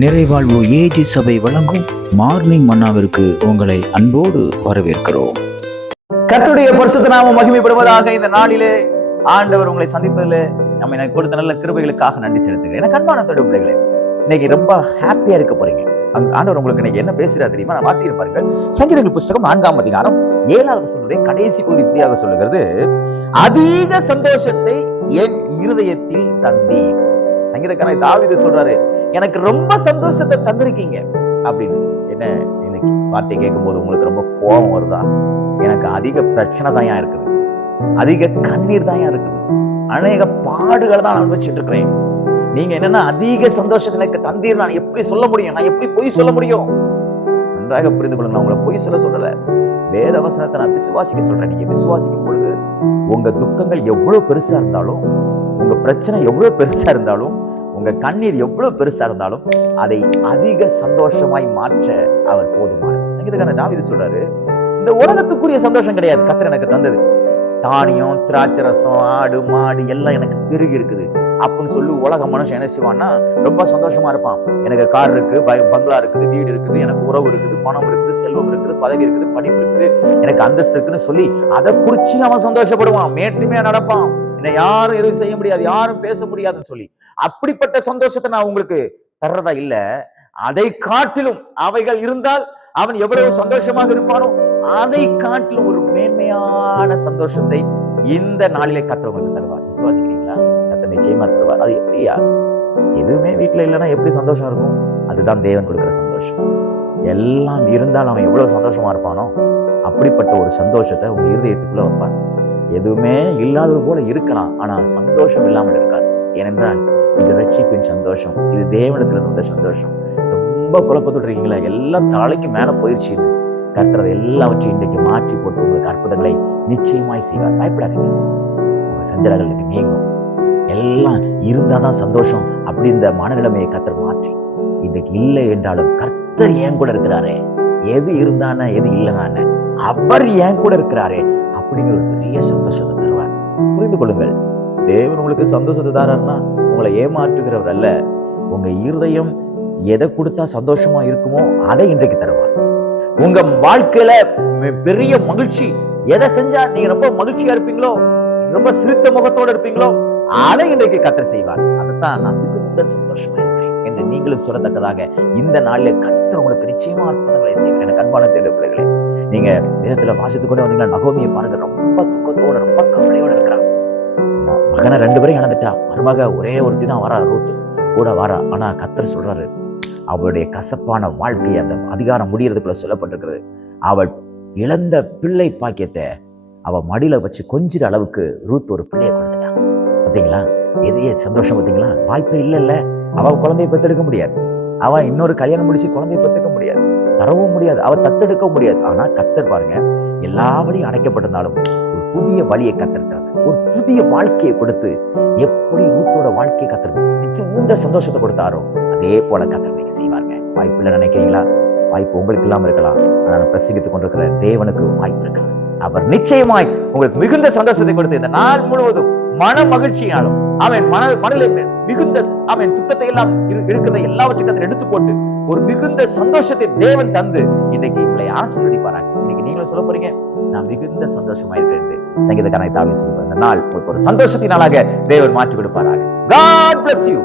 நிறைவாழ்வு AG சபை வழங்கும் morning மன்னாவிற்கு உங்களை அன்போடு வரவேற்கிறோம். கர்த்தருடைய பரிசுத்த நாமம் மகிமைப்படுவதாக. இந்த நாளிலே ஆண்டவர் உங்களை சந்திப்பதில் நம்ம எனக்கு கொடுத்த நல்ல கிருபைகளுக்காக நன்றி செலுத்துகிறேன். எனக்கு அன்பான தொழில் பிள்ளைகளே, இன்னைக்கு ரொம்ப ஹாப்பியா இருக்க போறீங்க. ஆண்டவர் உங்களுக்கு இன்னைக்கு என்ன பேசுறா தெரியுமா? நான் வாசிக்கிறேன் பாருங்க. சங்கீதங்கள் புஸ்தகம் 4ஆம் அதிகாரம் 7வது வசனத்துடைய கடைசி பகுதி இப்படியாக சொல்லுகிறது, அதிக சந்தோஷத்தை என் இருதயத்தில் தந்தீர். சங்கீதக்காரன் தாவீது சொல்றாரு, எனக்கு ரொம்ப சந்தோஷத்தை தந்திருக்கீங்க அப்படின்னு. என்ன இன்னைக்கு வார்த்தை கேட்கும் போது உங்களுக்கு ரொம்ப கோபம் வருதா? எனக்கு அதிக பிரச்சனை தான் இருக்குது, அதிக கண்ணீர் தான் இருக்குது, அநேக பாடுகளை தான் அனுபவிச்சுட்டு இருக்கிறேன். நீங்க என்னன்னா அதிக சந்தோஷத்தை எனக்கு தந்தீர், நான் எப்படி சொல்ல முடியும்? நான் எப்படி பொய் சொல்ல முடியும்? நன்றாக புரிந்து கொள்ளுங்க, நான் உங்களை பொய் சொல்லல. வேத வசனத்தை நான் விசுவாசிக்க சொல்றேன். நீங்க விசுவாசிக்கும் பொழுது உங்க துக்கங்கள் எவ்வளவு பெருசா இருந்தாலும், உங்க பிரச்சனை எவ்வளவு பெருசா இருந்தாலும், உங்க கண்ணீர் எவ்வளவு பெருசா இருந்தாலும் அதை அதிக சந்தோஷமாய் மாற்ற அவர் போதுமானவர். சங்கீதக்காரன் தாவீது சொல்றாரு, இந்த உலகத்துக்குரிய சந்தோஷம் கிடையாது கர்த்தர் எனக்கு தந்தது. தானியம், திராட்சை ரசம், ஆடு மாடு எல்லாம் எனக்கு பெருகி இருக்குது அப்படின்னு சொல்லி உலக மனுஷன் என்ன செய்வான்னா ரொம்ப சந்தோஷமா இருப்பான். எனக்கு கார் இருக்கு, பங்களா இருக்குது, வீடு இருக்குது, எனக்கு உறவு இருக்குது, பணம் இருக்குது, செல்வம் இருக்குது, பதவி இருக்குது, படிப்பு இருக்குது, எனக்கு அந்தஸ்து இருக்குன்னு சொல்லி அதை குறிச்சு அவன் சந்தோஷப்படுவான், மேட்டுமையா நடப்பான். என்ன யாரும் எதுவும் செய்ய முடியாது, யாரும் பேச முடியாதுன்னு சொல்லி அப்படிப்பட்ட சந்தோஷத்தை நான் உங்களுக்கு தர்றதா இல்ல. அதை காட்டிலும் அவைகள் இருந்தால் அவன் எவ்வளவு சந்தோஷமாக இருப்பானோ அதை காட்டிலும் ஒரு மேன்மையான சந்தோஷத்தை இந்த நாளிலே கர்த்தர் உங்களுக்கு தருவார். விசுவாசிக்கிறீங்களா? கர்த்தர் நிச்சயமா தருவார். அது எப்படியா? எதுவுமே வீட்டுல இல்லைன்னா எப்படி சந்தோஷம் இருக்கும்? அதுதான் தேவன் கொடுக்கிற சந்தோஷம். எல்லாம் இருந்தால் அவன் எவ்வளவு சந்தோஷமா இருப்பானோ அப்படிப்பட்ட ஒரு சந்தோஷத்தை உங்க இருதயத்துக்குள்ள வைப்பார். எதுவுமே இல்லாதது போல இருக்கலாம், ஆனா சந்தோஷம் இல்லாமல் இருக்காது. ஏனென்றால் இது ரட்சிப்பின் சந்தோஷம், இது தேவனிடத்துல வந்த சந்தோஷம். ரொம்ப குழப்பத்தோடு இருக்கீங்களா? எல்லாம் தலைக்கு மேல போயிடுச்சுன்னு கர்த்தர் எல்லாவற்றையும் இன்றைக்கு மாற்றி போட்டு உங்களுக்கு அற்புதங்களை நிச்சயமாய் செய்வார். பயப்படாதீங்க, உங்க சஞ்சலங்களுக்கு நீங்கும். எல்லாம் இருந்தாதான் சந்தோஷம் அப்படின்ற மனநிலைமையை கர்த்தர் மாற்றி இன்றைக்கு இல்லை என்றாலும் கர்த்தர் ஏன் கூட இருக்கிறாரே, எது இருந்தானே எது இல்லைனானே அவர் ஏன் கூட இருக்கிறாரே அப்படிங்கிற ஒரு பெரிய சந்தோஷத்தை தருவார். புரிந்து கொள்ளுங்கள், தேவன் உங்களுக்கு சந்தோஷத்தை தாரார்னா உங்களை ஏமாற்றுகிறவர் அல்ல. உங்க இருதயம் எதை கொடுத்தா சந்தோஷமா இருக்குமோ அதை இன்றைக்கு தருவார். உங்க வாழ்க்கையில பெரிய மகிழ்ச்சி எதை செஞ்சா நீங்க ரொம்ப மகிழ்ச்சியா இருப்பீங்களோ, ரொம்ப சிரித்த முகத்தோடு இருப்பீங்களோ அதை இன்றைக்கு கர்த்தர் செய்வார். அதைத்தான் நான் மிகுந்த சந்தோஷமா இருக்கிறேன் என்று நீங்களும் சொல்லத்தக்கதாக இந்த நாளில கர்த்தர் உங்களுக்கு நிச்சயமா அற்புதங்களை செய்வார். எனக்கு அன்பான தேவ பிள்ளைகளே, நீங்க வேதத்துல வாசித்து கொண்டே வந்தீங்கன்னா நகோமியை பாருங்க, ரொம்ப துக்கத்தோட ரொம்ப கவலையோட இருக்கிறான். மகனை 2 பேரும் இழந்துட்டா, மருமக ஒரே ஒருத்தி தான் வரா, ரூத் கூட வரா. ஆனா கர்த்தர் சொல்றாரு, அவளுடைய கசப்பான வாழ்க்கை அந்த அதிகாரம் முடியறதுக்குள்ள சொல்லப்பட்டிருக்கிறது, அவள் இழந்த பிள்ளை பாக்கியத்தை அவ மடியில வச்சு கொஞ்சிற அளவுக்கு ரூத் ஒரு பிள்ளையை கொடுத்துட்டான். பார்த்தீங்களா? எதையே சந்தோஷம் பார்த்தீங்களா? வாய்ப்பே இல்லைல்ல. அவ குழந்தையை பெத்தெடுக்க முடியாது, அவ இன்னொரு கல்யாணம் முடிச்சு குழந்தையை பெத்துக்க முடியாது, தரவும் முடியாது, அவ தத்தெடுக்க முடியாது. ஆனா கர்த்தர் பாருங்க, எல்லா வழியும் அடைக்கப்பட்டிருந்தாலும் ஒரு புதிய வழியை கர்த்தர் திறந்து ஒரு புதிய வாழ்க்கையை கொடுத்து, எப்படி ரூத்தோட வாழ்க்கையை கர்த்தர் மிகுந்த சந்தோஷத்தை கொடுத்தாரோ அதே போல கர்த்தர் இன்னைக்கு செய்வாங்க. வாய்ப்பு இல்லை நினைக்கிறீங்களா? வாய்ப்பு உங்களுக்கு இல்லாம இருக்கலாம், நான் பிரசங்கித்துக் கொண்டிருக்கிற தேவனுக்கு வாய்ப்பு இருக்கிறது. அவர் நிச்சயமாய் உங்களுக்கு மிகுந்த சந்தோஷத்தை கொடுத்து இந்த நாள் முழுவதும் மன மகிழ்ச்சியாலும் அவன் மனதில் மிகுந்த அவன் துக்கத்தை எல்லாம் இருக்கிறத எல்லாவற்றையும் எடுத்து போட்டு ஒரு மிகுந்த சந்தோஷத்தை தேவன் தந்து இன்னைக்கு உங்களை ஆசீர்வதிப்பாராங்க. இன்னைக்கு நீங்களும் சொல்ல போறீங்க, நான் மிகுந்த சந்தோஷமா இருக்கிறேன். சங்கீதக்காரன் தாவீது சொல்றார், இந்த நாள் உங்களுக்கு ஒரு சந்தோஷத்தின் நாளாக தேவன் மாற்றி கொடுப்பாராக. God bless you.